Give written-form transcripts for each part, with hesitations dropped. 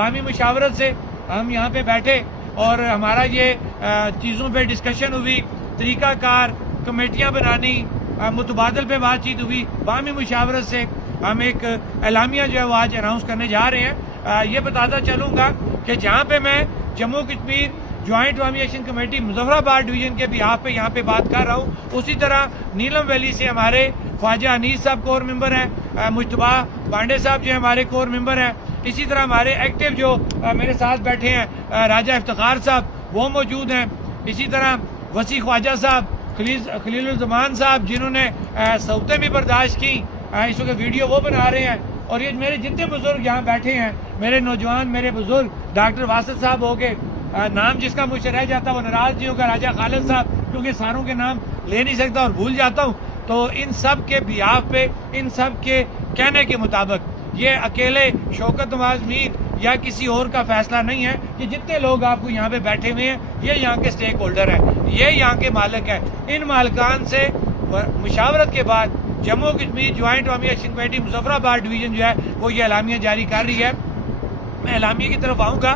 عوامی مشاورت سے ہم یہاں پہ بیٹھے اور ہمارا یہ چیزوں پہ ڈسکشن ہوئی، طریقہ کار، کمیٹیاں بنانی، متبادل پہ بات چیت ہوئی۔ عوامی مشاورت سے ہم ایک اعلامیہ جو ہے وہ آج اناؤنس کرنے جا رہے ہیں۔ یہ بتاتا چلوں گا کہ جہاں پہ میں جموں کشمیر جوائنٹ عوامی ایکشن کمیٹی مظفر آباد ڈویژن کے بھی آپ پہ یہاں پہ بات کر رہا ہوں، اسی طرح نیلم ویلی سے ہمارے خواجہ انیس صاحب کور ممبر ہیں، مجتبیٰ پانڈے صاحب جو ہیں ہمارے کور ممبر ہیں، اسی طرح ہمارے ایکٹیو جو میرے ساتھ بیٹھے ہیں راجہ افتخار صاحب وہ موجود ہیں، اسی طرح وسیع خواجہ صاحب، خلیل الزمان صاحب جنہوں نے صوتیں بھی برداشت کی، اس وقت ویڈیو وہ بنا رہے ہیں، اور یہ میرے جتنے بزرگ یہاں بیٹھے ہیں، میرے نوجوان، میرے بزرگ، ڈاکٹر واسط صاحب ہو گئے، نام جس کا مجھ سے رہ جاتا وہ ناراض نہیں ہوگا، راجہ خالد صاحب، کیونکہ ساروں کے نام لے نہیں سکتا اور بھول جاتا ہوں، تو ان سب کے بیاف پہ، ان سب کے کہنے کے مطابق یہ اکیلے شوکت نواز میر یا کسی اور کا فیصلہ نہیں ہے، کہ جتنے لوگ آپ کو یہاں پہ بیٹھے ہوئے ہیں یہ یہاں کے سٹیک ہولڈر ہیں، یہ یہاں کے مالک ہیں۔ ان مالکان سے مشاورت کے بعد جموں کشمیر جوائنٹ عوامی ایکشن کمیٹی مظفر آباد ڈویژن جو ہے وہ یہ اعلامیہ جاری کر رہی ہے۔ میں اعلامیہ کی طرف آؤں گا۔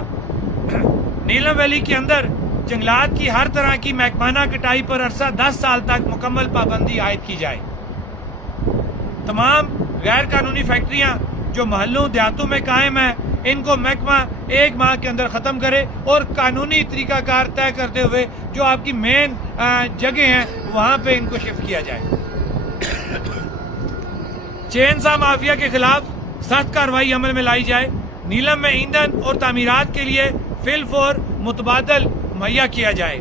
نیلم ویلی کے اندر جنگلات کی ہر طرح کی محکمانہ کٹائی پر عرصہ 10 سال تک مکمل پابندی عائد کی جائے۔ تمام غیر قانونی فیکٹریاں جو محلوں دیہاتوں میں قائم ہیں ان کو محکمہ 1 ماہ کے اندر ختم کرے اور قانونی طریقہ کار طے کرتے ہوئے جو آپ کی مین جگہ ہیں وہاں پہ ان کو شفٹ کیا جائے۔ چین سا مافیا کے خلاف سخت کارروائی عمل میں لائی جائے۔ نیلم میں ایندھن اور تعمیرات کے لیے فی الفور متبادل مہیا کیا جائے۔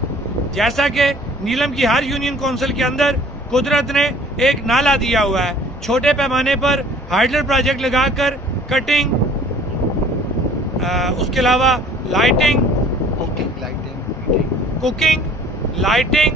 جیسا کہ نیلم کی ہر یونین کونسل کے اندر قدرت نے ایک نالا دیا ہوا ہے، چھوٹے پیمانے پر ہائیڈل پروجیکٹ لگا کر کٹنگ، اس کے علاوہ کوکنگ، لائٹنگ،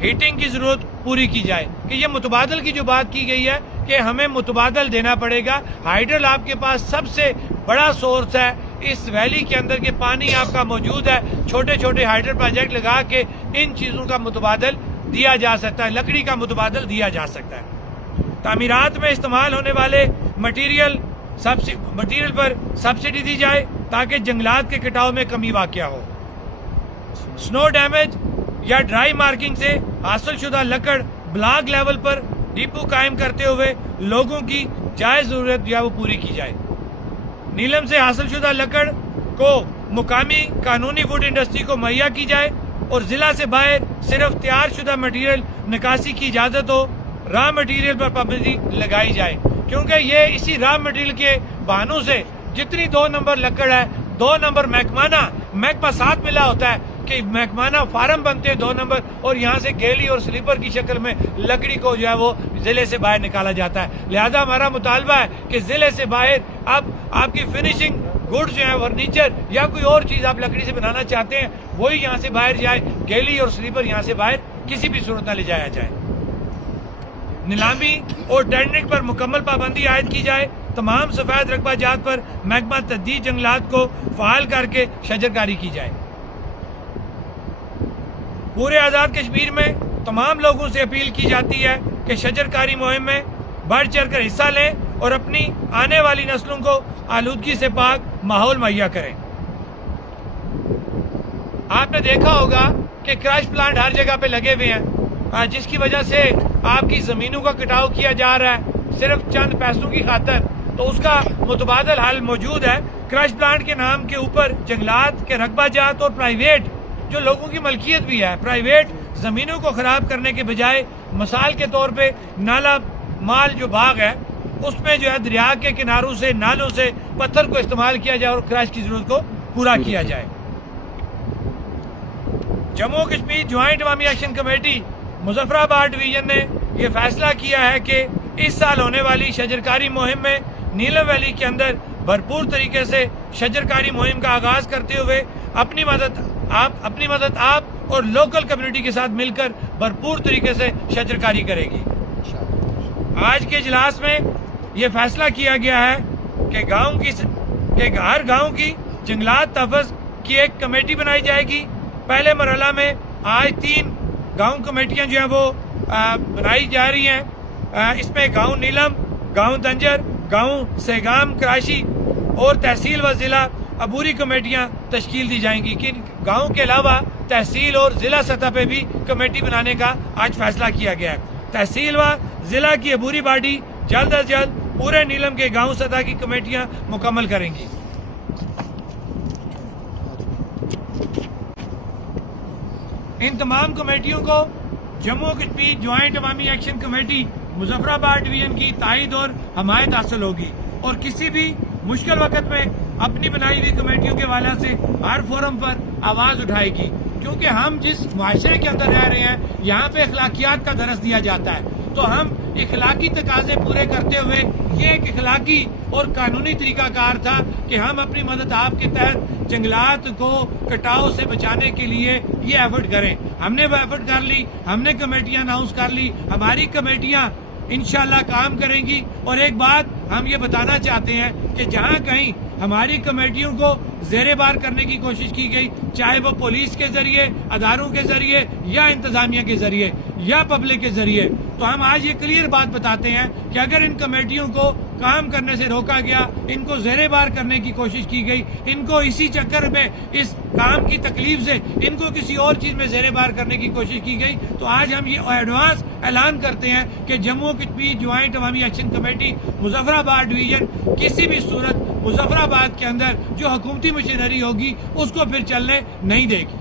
ہیٹنگ کی ضرورت پوری کی جائے۔ کہ یہ متبادل کی جو بات کی گئی ہے کہ ہمیں متبادل دینا پڑے گا۔ ہائیڈل آپ کے پاس سب سے بڑا سورس ہے اس ویلی کے اندر کہ پانی آپ کا موجود ہے، چھوٹے چھوٹے ہائیڈل پروجیکٹ لگا کے ان چیزوں کا متبادل دیا جا سکتا ہے، لکڑی کا متبادل دیا جا سکتا ہے۔ تعمیرات میں استعمال ہونے والے مٹیریل پر سبسڈی دی جائے تاکہ جنگلات کے کٹاؤ میں کمی واقع ہو۔ سنو ڈیمیج یا ڈرائی مارکنگ سے حاصل شدہ لکڑ بلاک لیول پر ڈیپو قائم کرتے ہوئے لوگوں کی جائز ضرورت یا وہ پوری کی جائے۔ نیلم سے حاصل شدہ لکڑ کو مقامی قانونی ووڈ انڈسٹری کو مہیا کی جائے اور ضلع سے باہر صرف تیار شدہ مٹیریل نکاسی کی اجازت ہو۔ را مٹیریل پر پابندی لگائی جائے، کیونکہ یہ اسی را مٹیریل کے بہانوں سے جتنی 2 نمبر لکڑ ہے، 2 نمبر محکمہ ساتھ ملا ہوتا ہے کہ محکمانہ فارم بنتے ہیں 2 نمبر، اور یہاں سے گیلی اور سلیپر کی شکل میں لکڑی کو جو ہے وہ ضلع سے باہر نکالا جاتا ہے۔ لہذا ہمارا مطالبہ ہے کہ ضلع سے باہر اب آپ کی فنیشنگ گڈز جو ہیں، فرنیچر یا کوئی اور چیز آپ لکڑی سے بنانا چاہتے ہیں وہی یہاں سے باہر جائے، گیلی اور سلیپر یہاں سے باہر کسی بھی صورت نہ لے جایا جائے۔ نیلامی اور ٹینڈرنگ پر مکمل پابندی عائد کی جائے۔ تمام سفید رقبہ جات پر محکمہ تجدید جنگلات کو فعال کر کے شجرکاری کی جائے۔ پورے آزاد کشمیر میں تمام لوگوں سے اپیل کی جاتی ہے کہ شجرکاری مہم میں بڑھ چڑھ کر حصہ لیں اور اپنی آنے والی نسلوں کو آلودگی سے پاک ماحول مہیا کریں۔ آپ نے دیکھا ہوگا کہ کرش پلانٹ ہر جگہ پہ لگے ہوئے ہیں، جس کی وجہ سے آپ کی زمینوں کا کٹاؤ کیا جا رہا ہے صرف چند پیسوں کی خاطر، تو اس کا متبادل حل موجود ہے۔ کرش پلانٹ کے نام کے اوپر جنگلات کے رقبہ جات اور پرائیویٹ جو لوگوں کی ملکیت بھی ہے، پرائیویٹ زمینوں کو خراب کرنے کے بجائے مثال کے طور پہ نالا مال جو باغ ہے اس میں جو ہے دریا کے کناروں سے، نالوں سے پتھر کو استعمال کیا جائے اور کرش کی ضرورت کو پورا کیا جائے۔ جموں کشمیر جوائنٹ عوامی ایکشن کمیٹی مظفر آباد ڈویژن نے یہ فیصلہ کیا ہے کہ اس سال ہونے والی شجرکاری مہم میں نیلم ویلی کے اندر بھرپور طریقے سے شجرکاری مہم کا آغاز کرتے ہوئے اپنی مدد آپ اور لوکل کمیونٹی کے ساتھ مل کر بھرپور طریقے سے شجرکاری کرے گی۔ آج کے اجلاس میں یہ فیصلہ کیا گیا ہے کہ ہر گاؤں کی جنگلات تحفظ کی ایک کمیٹی بنائی جائے گی۔ پہلے مرحلہ میں آج 3 گاؤں کمیٹیاں جو ہیں وہ بنائی جا رہی ہیں۔ اس میں گاؤں نیلم، گاؤں دنجر، گاؤں سیگام کراشی اور تحصیل و ضلع عبوری کمیٹیاں تشکیل دی جائیں گی کہ گاؤں کے علاوہ تحصیل اور ضلع سطح پہ بھی کمیٹی بنانے کا آج فیصلہ کیا گیا ہے. تحصیل و ضلع کی عبوری باڈی جلد از جلد پورے نیلم کے گاؤں سطح کی کمیٹیاں مکمل کریں گی. ان تمام کمیٹیوں کو جموں کشمیر جوائنٹ عوامی ایکشن کمیٹی مظفر آباد ڈویژن کی تائید اور حمایت حاصل ہوگی اور کسی بھی مشکل وقت میں اپنی بنائی ہوئی کمیٹیوں کے حوالے سے ہر فورم پر آواز اٹھائے گی، کیونکہ ہم جس معاشرے کے اندر رہ رہے ہیں یہاں پہ اخلاقیات کا درس دیا جاتا ہے، تو ہم اخلاقی تقاضے پورے کرتے ہوئے یہ ایک اخلاقی اور قانونی طریقہ کار تھا کہ ہم اپنی مدد آپ کے تحت جنگلات کو کٹاؤ سے بچانے کے لیے یہ ایفرٹ کریں. ہم نے وہ ایفرٹ کر لی، ہم نے کمیٹیاں اناؤنس کر لی، ہماری کمیٹیاں انشاءاللہ کام کریں گی. اور ایک بات ہم یہ بتانا چاہتے ہیں کہ جہاں کہیں ہماری کمیٹیوں کو زیر بار کرنے کی کوشش کی گئی، چاہے وہ پولیس کے ذریعے، اداروں کے ذریعے یا انتظامیہ کے ذریعے یا پبلک کے ذریعے، تو ہم آج یہ کلیئر بات بتاتے ہیں کہ اگر ان کمیٹیوں کو کام کرنے سے روکا گیا، ان کو زیر بار کرنے کی کوشش کی گئی، ان کو اسی چکر میں اس کام کی تکلیف سے ان کو کسی اور چیز میں زیر بار کرنے کی کوشش کی گئی، تو آج ہم یہ ایڈوانس اعلان کرتے ہیں کہ جموں کشمیر جوائنٹ عوامی ایکشن کمیٹی مظفر آباد ڈویژن کسی بھی صورت مظفر آباد کے اندر جو حکومتی مشینری ہوگی اس کو پھر چلنے نہیں دے گی.